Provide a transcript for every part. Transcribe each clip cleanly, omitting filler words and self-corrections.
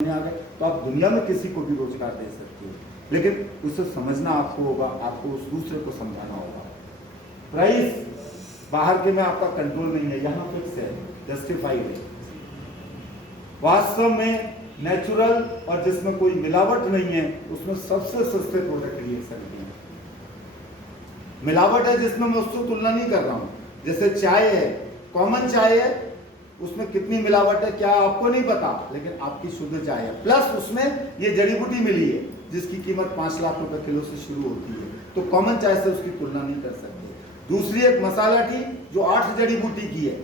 आ गए तो आप दुनिया में किसी को भी रोजगार दे सकते हो, लेकिन उसे समझना आपको होगा, आपको उस दूसरे को समझाना होगा। प्राइस बाहर के में आपका कंट्रोल नहीं है, यहाँ फिक्स है, जस्टिफाइड है। वास्तव में नेचुरल और जिसमें कोई मिलावट नहीं है उसमें सबसे सस्ते प्रोडक्ट रिएक्शन है। मिलावट है जिसमें मैं उससे तुलना नहीं कर रहा हूं, जैसे चाय है, कॉमन चाय है, उसमें कितनी मिलावट है क्या आपको नहीं पता, लेकिन आपकी शुद्ध चाय है, प्लस उसमें ये जड़ी बूटी मिली है जिसकी कीमत 5 लाख रुपए किलो से शुरू होती है, तो कॉमन चाय से उसकी तुलना नहीं कर सकते। दूसरी एक मसाला टी जो 8 जड़ी बूटी की है,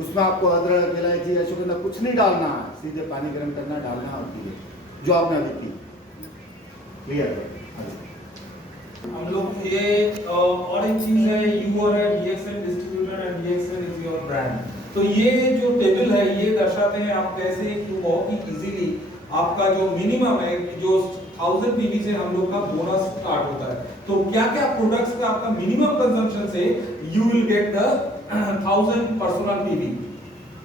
उसमें आपको अदरक, इलायची, अशोकंदा कुछ नहीं डालना है, सीधे पानी गर्म करना डालना होती है, जो आपने अभी पी। क्लियर है? हम लोग ये और एक चीज है, you are a DXL distributor and DXL is your brand. तो ये जो टेबल है ये दर्शाते हैं आप कैसे कि बहुत ही इजीली आपका जो मिनिमम है, जो 1000 पीवी से हम लोग का बोनस स्टार्ट होता है, तो क्या क्या प्रोडक्ट्स का आपका मिनिमम कंजम्पशन से you will get the 1000 personal PV,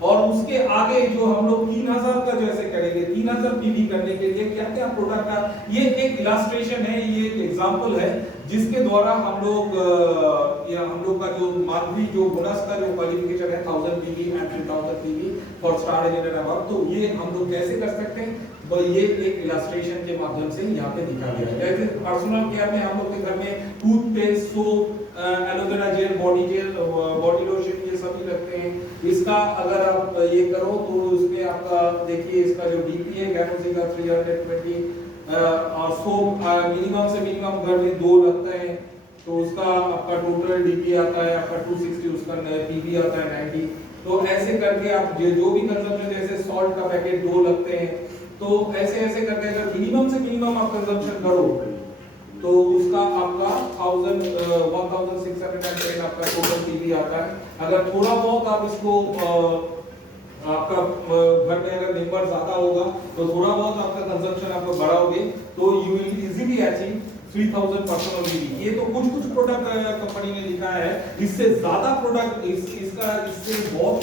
और उसके आगे जो हम लोग 3000 का जैसे करेंगे, 3000 पीवी करने के लिए क्या क्या प्रोडक्ट का, ये एक इलस्ट्रेशन है, ये एक एग्जांपल है जिसके द्वारा हम लोग का जो मंथली जो बोनस का जो क्वालिफिकेशन है 1000 PV and 3000 PV for star engineer about, तो ये हम लोग कैसे कर सकते हैं, तो ये एक इलस्ट्रेशन के माध्यम से यहाँ पे दिखा गया है। जैसे पर्सनल केयर में हम लोग के घर में toothpaste, soap, aloe vera gel, body lotion ये सभी रखते हैं। इसका अगर आप ये करो तो इसमें आपका देखिए इसका जो डीपी है गैनोसी का 320 और सोप मिनिमम से मिनिमम घर में 2 लगते हैं, तो उसका आपका टोटल डीपी आता है आपका 260, उसका पीवी आता है 90। तो ऐसे करके आप जो भी कंजम्पशन, जैसे सॉल्ट का पैकेट 2 लगते हैं, तो ऐसे ऐसे करके अगर मिनिमम से मिनिमम आप कंजम्पशन करो तो उसका आपका 1610 आपका टोटल पीवी आता है। अगर थोड़ा बहुत आप इसको आपका घर में अगर मेंबर ज्यादा होगा तो थोड़ा बहुत आपका कंजम्पशन आपको बढ़ाओगे तो you will easily achieve 3000 personal PV. ये तो कुछ प्रोडक्ट कंपनी ने लिखा है, इससे ज्यादा प्रोडक्ट इससे बहुत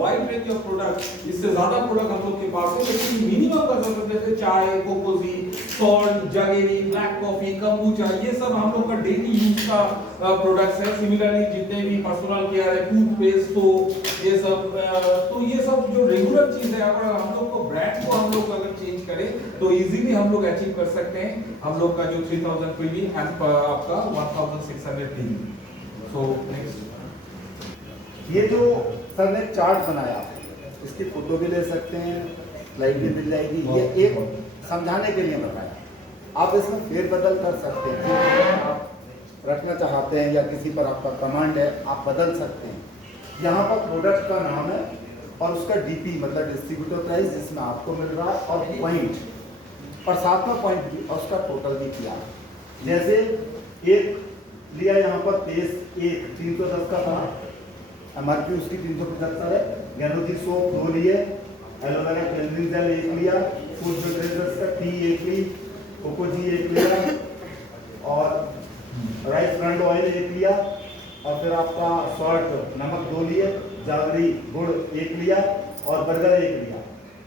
वाइड रेंज ऑफ प्रोडक्ट, इससे ज्यादा प्रोडक्ट हम लोग के पास है, लेकिन मिनिमम कंजम्पशन जैसे चाय, कोकोजी, सॉल्ट, जगेरी, ब्लैक कॉफी, कंबूचा, ये सब हम लोग का डेली यूज का प्रोडक्ट्स है। सिमिलरली जितने भी पर्सनल केयर है, टूथपेस्ट, सोप, ये सब, तो ये सब जो रेगुलर चीज है, अगर हम लोग को ब्रांड को हम लोग अगर चेंज करें तो इजीली हम लोग अचीव कर सकते हैं हम लोग का जो 3000 पीवी एंड आपका 1600 पीवी। सो नेक्स्ट, ये जो सर ने चार्ट बनाया, इसकी फोटो भी ले सकते हैं, स्लाइड भी मिल जाएगी, ये एक समझाने के लिए बताया। आप इसमें फेरबदल कर सकते हैं, आप रखना चाहते हैं या किसी पर आपका कमांड है आप बदल सकते हैं। यहाँ पर प्रोडक्ट का नाम है और उसका डीपी मतलब डिस्ट्रीब्यूटर प्राइस जिसमें आपको मिल रहा है, और पॉइंट, और साथ में पॉइंट भी, और उसका टोटल भी किया। जैसे एक लिया यहाँ पर पेस्ट एक 310 का था, एमआरपी उसकी 375 है। गैनोजी सोप 2 लिए, एलोवेरा क्लेंजिंग जेल 1 लिया, फूड न्यूट्रिशंस का टी 1 ली, कोकोजी 1 लिया, और राइस ब्रांड ऑयल 1 लिया, और फिर आपका सॉल्ट नमक 2 लिए, जागरी गुड़ 1 लिया, और बर्गर 1 लिया।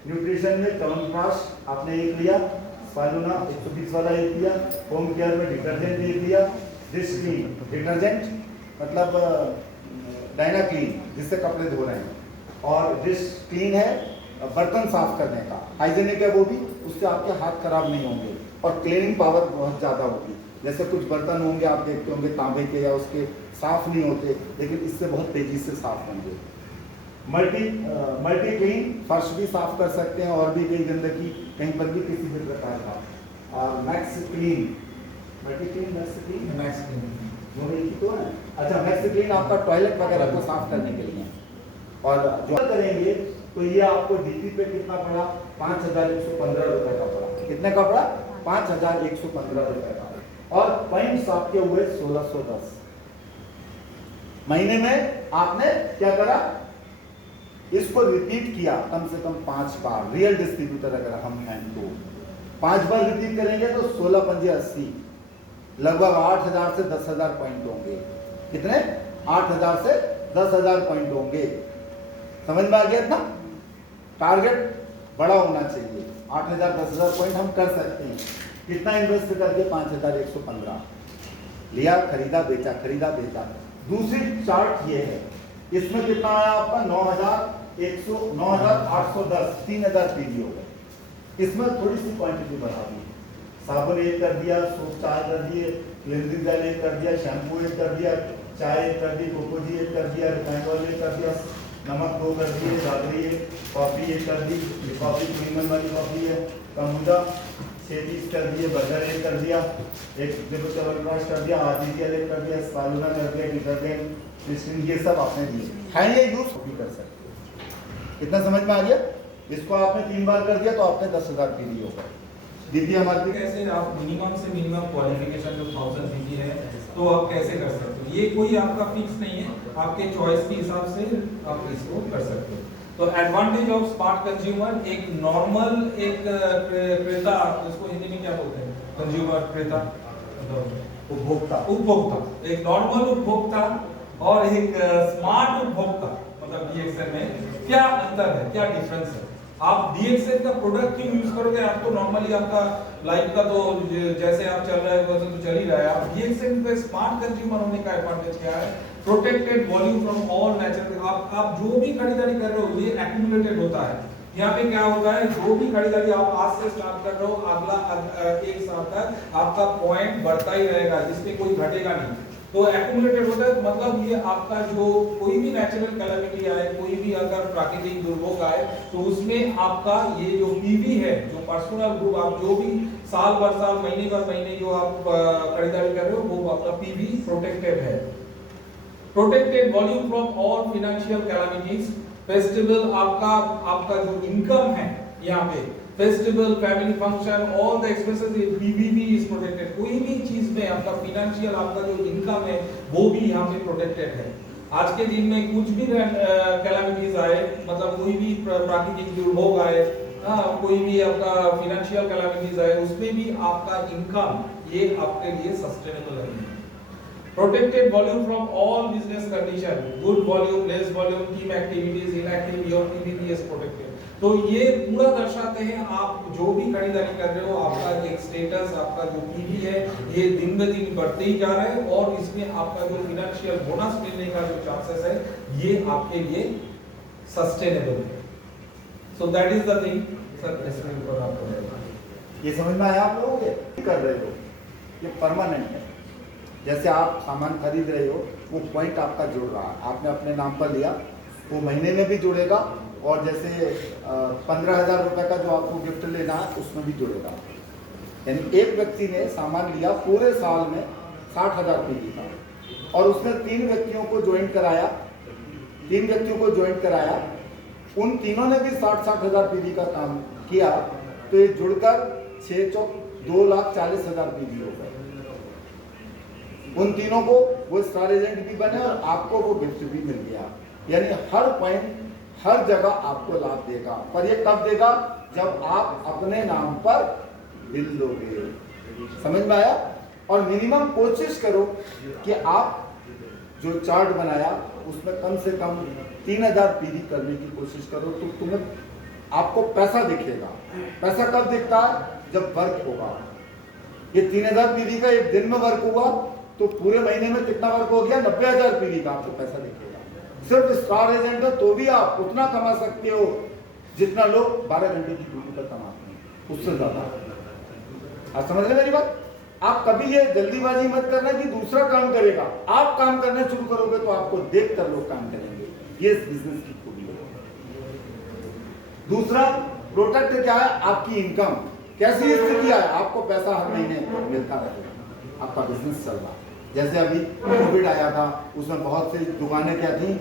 न्यूट्रिशन में च्यवनप्राश आपने 1 लिया, फालूना 120 वाला 1 लिया, होम केयर में डिटर्जेंट 1 लिया, डिश क्लीन डिटर्जेंट मतलब डायना क्लीन जिससे कपड़े धो रहे हैं, और डिश क्लीन है बर्तन साफ करने का, हाइजीनिक है वो भी, उससे आपके हाथ खराब नहीं होंगे और क्लीनिंग पावर बहुत ज़्यादा होगी। जैसे कुछ बर्तन होंगे आप देखते होंगे तांबे के या उसके साफ नहीं होते, लेकिन इससे बहुत तेजी से साफ होंगे। मल्टी क्लीन फर्श भी साफ कर सकते हैं, और भी कई गंदगी कहीं पर भी किसी भी प्रकार का। और max clean, multi clean, max clean वो एक ही तो है। अच्छा, मैक्स क्लीन आपका टॉयलेट वगैरह को साफ करने के लिए। और जो करेंगे तो ये आपको डीपी पे कितना पड़ा, 5115 रुपए का पड़ा। कितने का पड़ा? 5115 रुपए का। और पॉइंट्स आपके हुए 1610। महीने में आपने क्या करा, इसको रिपीट किया कम से कम 5 बार। रियल डिस्ट्रीब्यूटर अगर हम हैं तो 5 बार रिपीट करेंगे तो 16 पंजे 80, लगभग 8000 से 10000 पॉइंट होंगे। कितने? 8000 से 10000 पॉइंट होंगे। समझ में आ गया ना? टारगेट बड़ा होना चाहिए। 8,000 10,000 पॉइंट हम कर सकते हैं। कितना इन्वेस्ट करके 5,115 लिया, खरीदा बेचा, खरीदा बेचा। दूसरी चार्ट ये है, इसमें कितना आया आपका 9,810 3,000 पीवी हो गए। इसमें थोड़ी सी क्वांटिटी बढ़ा दी, साबुन एक कर दिया, सोप 4 कर दिए, क्लींजिंग जेल एक कर दिया, शैम्पू एक कर दिया, चाय एक कर दी, कोकोजी एक कर दिया, रिफाइंड ऑयल एक कर दिया, नमक 2 कर दिए, दादरी एक, कॉफ़ी एक कर दी, कॉफ़ी प्रीमियम वाली कॉफ़ी है, कमूदा 6 पीस कर दिए, बर्गर एक कर दिया, एक वेजिटेबल क्रश कर दिया, आर्टिफिशियल एक कर दिया, स्पालुना कर दिया, डिटर्जेंट, क्रिस्टीन, ये सब आपने दिए हैं। ये यूज भी कर सकते हो। कितना समझ में आ गया? इसको आपने 3 बार कर दिया तो आपने 10,000 पीवी होगा। दीदी हमारे कैसे आप मिनिमम से मिनिमम क्वालिफिकेशन जो 1000 पीवी है तो आप कैसे कर सकते हो? ये कोई आपका फिक्स नहीं है, आपके चॉइस के हिसाब से आप इसको कर सकते हो। तो एडवांटेज ऑफ स्मार्ट कंज्यूमर, एक नॉर्मल एक क्रेता, इसको हिंदी में क्या बोलते हैं? कंज्यूमर, क्रेता, उपभोक्ता, एक नॉर्मल उपभोक्ता और एक स्मार्ट उपभोक्ता, मतलब DXN में क्या अंतर है, क्या डिफरेंस है? आप DXN का प्रोडक्ट क्यों यूज करोगे? आप तो नॉर्मली आपका लाइफ का तो जैसे आप चल रहे हैं वैसे तो चल ही रहा है। आप DXN पे स्मार्ट कंज्यूमर होने का एडवांटेज क्या है? Protected volume from all natural, आप जो भी खरीदारी कर रहे हो ये एक्यूमुलेटेड होता है। यहाँ पे क्या होता है, जो भी खरीदारी आप आज से स्टार्ट कर रहे हो, अगला 1 साल तक आपका पॉइंट बढ़ता ही रहेगा, इसमें कोई घटेगा नहीं। तो एक्यूमुलेटेड होता है, मतलब ये आपका जो कोई भी नेचुरल कैलामिटी आए, कोई भी अगर प्राकृतिक दुर्भोग आए, तो उसमें आपका ये जो पीवी है, जो पर्सनल ग्रुप, आप जो भी साल भर साल, महीने भर महीने जो आप खरीदारी कर रहे हो, वो आपका पीवी प्रोटेक्टेड है। Protected volume from all financial calamities, festival, आपका जो इनकम है यहाँ पे, festival, family function, all the expenses, PVB is protected. कोई भी चीज में आपका फाइनेंशियल, आपका जो इनकम है वो भी यहाँ पे प्रोटेक्टेड है। आज के दिन में कुछ भी कैलामिटीज आए, मतलब कोई भी प्राकृतिक दुर्भोग आए, कोई भी आपका फाइनेंशियल कैलामिटीज आए, उसमें भी आपका इनकम ये आपके लिए सस्टेनेबल रहेगी। Protected volume from all business condition, good volume, less volume, team activities, inactive, your PVP is protected. तो ये पूरा दर्शाते हैं आप जो भी खरीदारी कर रहे हो, आपका एक स्टेटस, आपका जो पीवी है ये दिन ब दिन बढ़ते ही जा रहा है, और इसमें आपका जो फाइनेंशियल बोनस मिलने का जो चांसेस है ये आपके लिए सस्टेनेबल है। So that is the thing sir, इसमें ऊपर आपको ये समझ में आया? आप लोग ये कर रहे हो, ये परमानेंट है। जैसे आप सामान खरीद रहे हो, वो पॉइंट आपका जुड़ रहा है, आपने अपने नाम पर लिया, वो महीने में भी जुड़ेगा, और जैसे 15,000 रुपए का जो आपको गिफ्ट लेना है उसमें भी जुड़ेगा। यानी एक व्यक्ति ने सामान लिया पूरे साल में 60,000 पीवी का, और उसने 3 व्यक्तियों को ज्वाइन कराया, उन तीनों ने भी 60,000 पीवी का काम किया, तो ये जुड़कर 6 चौक 2,40,000 पीवी हो गए। उन तीनों को वो स्टार एजेंट भी बने और आपको वो गिफ्ट भी मिल गया। यानी हर पॉइंट हर जगह आपको लाभ देगा, पर ये कब देगा? जब आप अपने नाम पर बिल दोगे। समझ में आया? और मिनिमम कोशिश करो कि आप जो चार्ट बनाया उसमें कम से कम 3,000 पीवी करने की कोशिश करो, तो तुम्हें आपको पैसा दिखेगा। पैसा कब दिखता है? जब वर्क होगा। ये 3,000 पीवी का एक दिन में वर्क हुआ तो पूरे महीने में कितना वर्क हो गया? 90,000 पीवी का आपको पैसा दिखेगा। सिर्फ स्टार एजेंट है तो भी आप उतना कमा सकते हो जितना लोग 12 घंटे की ड्यूटी पर कमाते हैं, उससे ज्यादा। आप समझ रहे मेरी बात? आप कभी ये जल्दीबाजी मत करना कि दूसरा काम करेगा, आप काम करना शुरू करोगे तो आपको देखकर लोग काम करेंगे। ये बिजनेस की खूबी है। दूसरा प्रोटेक्ट क्या है? आपकी इनकम कैसी स्थिति है, आपको पैसा हर महीने मिलता रहेगा, आपका बिजनेस चल रहा है। जैसे अभी कोविड आया था, उसमें बहुत सी दुकानें क्या थी,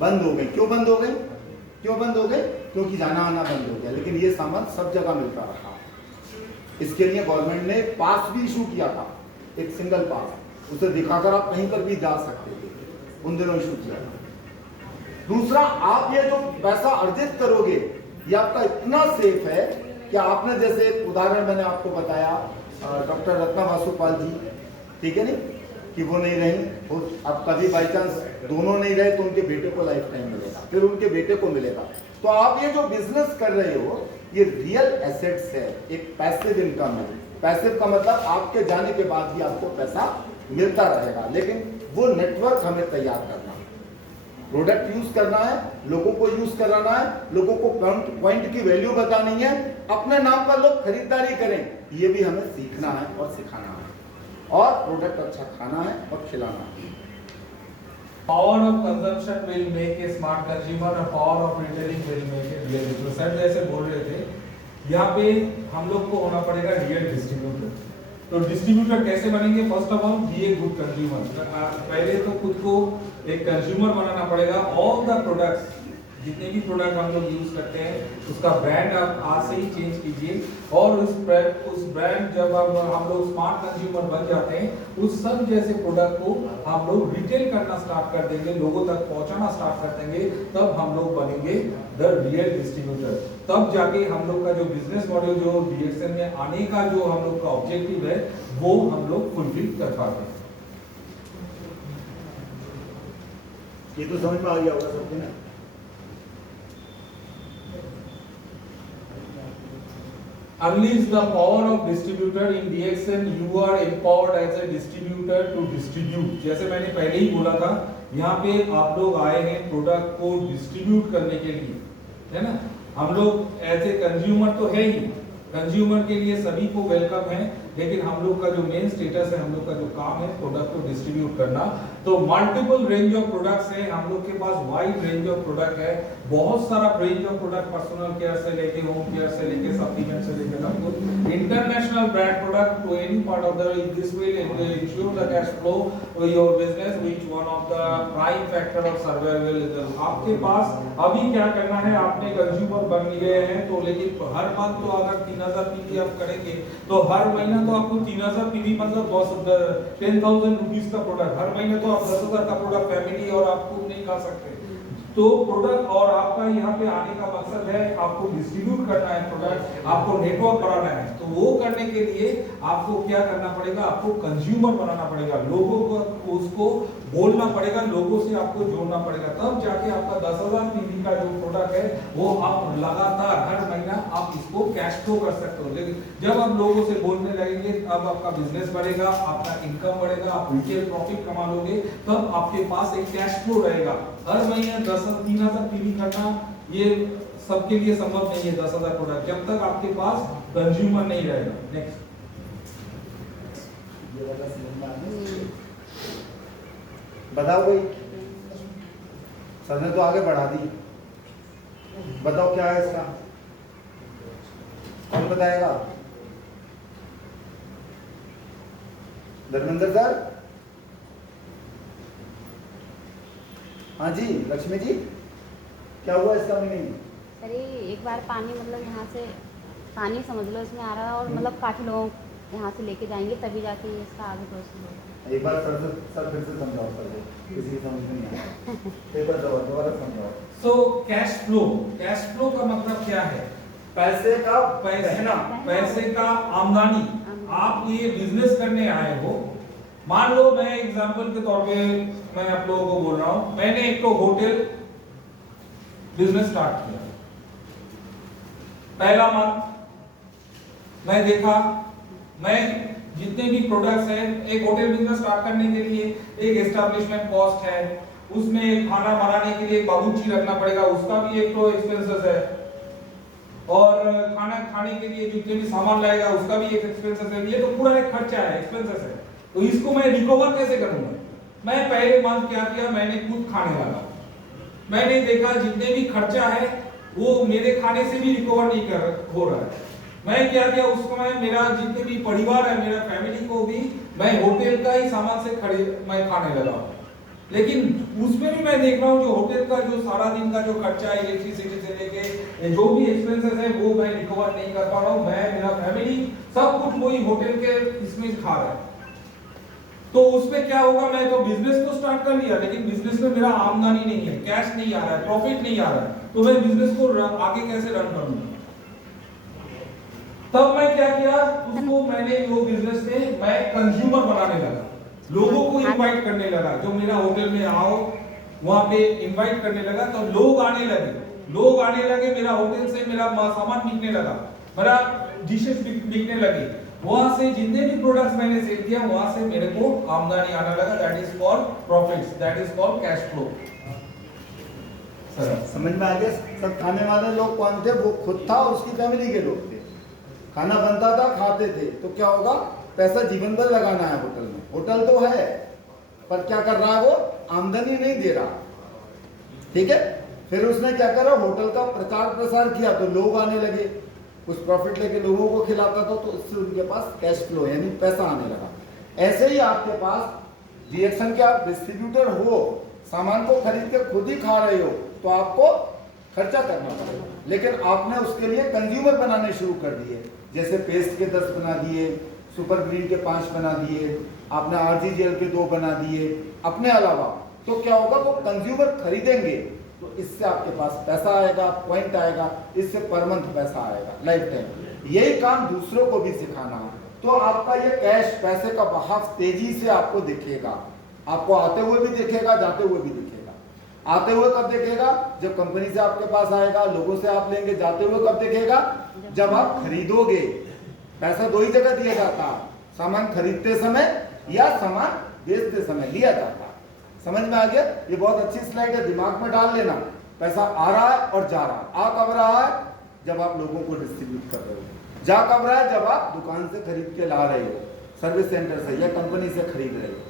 बंद हो गई। क्यों बंद हो गई? क्योंकि जाना आना बंद हो गया, लेकिन ये सामान सब जगह मिलता रहा। इसके लिए गवर्नमेंट ने पास भी इशू किया था, एक सिंगल पास, उसे दिखाकर आप कहीं पर भी जा सकते थे, उन दिनों इशू किया था। दूसरा, आप ये जो पैसा अर्जित करोगे ये आपका इतना सेफ है कि आपने, जैसे एक उदाहरण मैंने आपको बताया, डॉक्टर रत्ना वासुपाल जी, ठीक है नहीं, कि वो नहीं रही, वो अब कभी बाई चांस दोनों नहीं रहे तो उनके बेटे को लाइफ टाइम मिलेगा, फिर उनके बेटे को मिलेगा। तो आप ये जो बिजनेस कर रहे हो ये रियल एसेट्स है, एक पैसिव इनकम है। पैसिव का मतलब आपके जाने के बाद भी आपको पैसा मिलता रहेगा, लेकिन वो नेटवर्क हमें तैयार करना है, प्रोडक्ट यूज करना है, लोगों को यूज कराना है, लोगों को पॉइंट की वैल्यू बतानी है, अपने नाम पर लोग खरीदारी करें, ये भी हमें सीखना है और सिखाना है, और प्रोडक्ट अच्छा खाना है और खिलाना है। Power of consumption will make a smart consumer और power of retailing will make a real consumer। Sir जैसे बोल रहे थे, यहाँ पे हम लोग को होना पड़ेगा रियल डिस्ट्रीब्यूटर। तो डिस्ट्रीब्यूटर कैसे बनेंगे? First of all B a good consumer. पहले तो खुद को एक कंज्यूमर बनाना पड़ेगा। ऑल द प्रोडक्ट्स, जितने भी प्रोडक्ट हम लोग यूज करते हैं, उसका ब्रांड आप आज से ही चेंज कीजिए, और उस ब्रांड जब हम लोग स्मार्ट कंज्यूमर बन जाते हैं, उस सब जैसे प्रोडक्ट को हम लोग रिटेल करना स्टार्ट कर देंगे, लोगों तक पहुंचाना स्टार्ट कर देंगे, तब हम लोग बनेंगे द रियल डिस्ट्रीब्यूटर। तब जाके हम लोग का जो बिजनेस मॉडल, जो DXN में आने का जो हम लोग का ऑब्जेक्टिव है, वो हम लोग फुलफिल कर पाते हैं। ये तो समझ में आ गया होगा सबको ना। Unleash the power of distributor in DXN, you are empowered as a distributor to distribute। जैसे मैंने पहले ही बोला था, यहाँ पे आप लोग आए हैं प्रोडक्ट को डिस्ट्रीब्यूट करने के लिए, है ना। हम लोग एज ए कंज्यूमर तो है ही, कंज्यूमर के लिए सभी को वेलकम है, लेकिन हम लोग का जो मेन स्टेटस है, हम लोग का जो काम है प्रोडक्ट को डिस्ट्रीब्यूट करना। तो मल्टीपल रेंज ऑफ प्रोडक्ट्स है हम लोग के पास, वाइड रेंज ऑफ प्रोडक्ट है, बहुत सारा range of product, personal care से लेके होम केयर से लेके सप्लीमेंट से लेके सब कुछ, international brand product to any part of the, this will ensure the cash flow your business, which one of the prime factor of survival is. आपके पास अभी क्या करना है, आपने कंज्यूमर बन गए हैं तो, लेकिन हर मंथ तो अगर 3000 पीवी आप करेंगे तो हर महीना तो आपको 3000 पीवी मतलब 10,000 रुपीस का प्रोडक्ट, हर महीने तो आप 10,000 का प्रोडक्ट फैमिली और आप खुद नहीं खा सकते। तो प्रोडक्ट, और आपका यहाँ पे आने का मकसद है आपको डिस्ट्रीब्यूट करना है प्रोडक्ट, आपको नेटवर्क बढ़ाना है। तो वो करने के लिए आपको क्या करना पड़ेगा, आपको कंज्यूमर बनाना पड़ेगा, लोगों को उसको बोलना पड़ेगा, लोगों से आपको जोड़ना पड़ेगा, तब जाके आपका 10,000 पीवी का जो प्रोडक्ट है वो आप लगातार हर महीना आप इसको कैश फ्लो कर सकते हो। लेकिन जब आप लोगों से बोलने लगेंगे, तब आपका बिजनेस बढ़ेगा, आपका इनकम बढ़ेगा, आप रिटेल प्रॉफिट कमा लोगे, तब आपके पास एक कैश फ्लो रहेगा। हर महीने 3,000 पीवी करना ये सबके लिए संभव नहीं है, 10,000 प्रोडक्ट, जब तक आपके पास कंज्यूमर नहीं रहेगा। नेक्स्ट, बताओ भाई, सर ने तो आगे बढ़ा दी, बताओ क्या है इसका, कौन बताएगा? धर्मेंद्र सर? हाँ जी, लक्ष्मी जी, क्या हुआ इसका मीनिंग? सर ये एक बार पानी मतलब यहाँ से पानी समझ लो इसमें आ रहा है, और मतलब काफ़ी लोग यहाँ से लेके जाएंगे, तभी जाके ये इसका आगे प्रोसेस होगा। एक बार सर फिर से समझाओ सर को, किसी की समझ में नहीं आया, पेपर दोबारा समझाओ। सो कैश फ्लो का मतलब क्या है? पैसे का बहना, पैसे का आमदनी। आप ये बिजनेस करने आए हो, मान लो मैं एग्जांपल के तौर पे मैं आप लोगों को बोल रहा हूं, मैंने एक तो होटल बिजनेस स्टार्ट किया, पहला मंथ मैं देखा, मैं जितने भी प्रोडक्ट्स हैं, एक होटल बिजनेस स्टार्ट करने के लिए एक एस्टैब्लिशमेंट कॉस्ट है, उसमें खाना बनाने के लिए एक बाबूर्ची रखना पड़ेगा, उसका भी एक तो एक्सपेंसेस है, और खाना खाने के लिए जितने भी सामान लाएगा उसका भी एक एक्सपेंसेस है। ये तो पूरा एक खर्चा है, एक्सपेंसेस है। तो इसको मैं रिकवर कैसे करूंगा? मैं पहले मंथ क्या किया, मैंने खुद खाने लगा, मैंने देखा जितने भी खर्चा है वो मेरे खाने से भी रिकवर नहीं हो रहा है। मैं क्या किया, उसको मेरा जितने भी परिवार है, मेरा फैमिली को भी मैं होटल का ही सामान से मैं खाने लगा। लेकिन उसमें भी मैं देख रहा हूँ जो होटल का जो सारा दिन का जो खर्चा है, इलेक्ट्रिसिटी से लेके जो भी एक्सपेंसेस है वो मैं रिकवर नहीं कर पा रहा हूँ, मैं, मेरा फैमिली सब कुछ वही होटल के इसमें खा रहा है। तो उसमें क्या होगा, मैं तो बिजनेस तो स्टार्ट कर लिया, लेकिन बिजनेस में मेरा आमदनी नहीं है, कैश नहीं आ रहा है, प्रॉफिट नहीं आ रहा है, तो मैं बिजनेस को आगे कैसे रन करूंगा? तब मैं क्या किया, उसको मैंने वो बिजनेस में मैं कंज्यूमर बनाने लगा, लोगों को इनवाइट करने लगा, जो मेरा होटल में आओ वहां पे इनवाइट करने लगा, तो लोग आने लगे। लोग आने लगे, मेरा होटल से मेरा सामान बिकने लगा, मेरा डिशेस बिकने लगे, वहां से जितने भी प्रोडक्ट्स मैंने सेल किया वहां से मेरे को आमदनी आने लगा, that is called profits, that is called cash flow. समझ में आ गया? सब खाने वाले लोग कौन थे? वो खुद था और उसकी फैमिली के लोग थे। खाना बनता था, खाते थे, तो क्या होगा? पैसा जीवन भर लगाना है होटल में। होटल तो है पर क्या कर रहा है? वो आमदनी नहीं दे रहा। ठीक है, फिर उसने क्या करा? होटल का प्रचार प्रसार किया तो लोग आने लगे, कुछ प्रॉफिट लेके लोगों को खिलाता था, तो उससे उनके पास कैश फ्लो यानी पैसा आने लगा। ऐसे ही आपके पास डीएक्सएन के आप डिस्ट्रीब्यूटर हो, सामान को खरीद के खुद ही खा रहे हो तो आपको खर्चा करना पड़ेगा, लेकिन आपने उसके लिए कंज्यूमर बनाने शुरू कर दिए। जैसे पेस्ट के 10 बना दिए, सुपर ग्रीन के 5 बना दिए, आपने आरजीजीएल के 2 बना दिए अपने अलावा, तो क्या होगा? वो कंज्यूमर खरीदेंगे तो इससे आपके पास पैसा आएगा, पॉइंट आएगा, इससे पर मंथ पैसा आएगा लाइफ टाइम। यही काम दूसरों को भी सिखाना है। तो आपका ये कैश, पैसे का बहाव तेजी से आपको दिखेगा, आपको आते हुए भी दिखेगा, जाते हुए भी दिखेगा। आते हुए कब दिखेगा? जब कंपनी से आपके पास आएगा, लोगों से आप लेंगे। जाते हुए कब दिखेगा? जब आप खरीदोगे। पैसा 2 ही जगह दिया जाता, सामान खरीदते समय या सामान बेचते समय लिया जाता। समझ में आ गया? ये बहुत अच्छी स्लाइड है, दिमाग में डाल लेना। पैसा आ रहा है और जा रहा है। आ कब रहा है? जब आप लोगों को डिस्ट्रीब्यूट कर रहे हो। जा कब रहा है? जब आप दुकान से खरीद के ला रहे हो, सर्विस सेंटर से या कंपनी से खरीद रहे हो।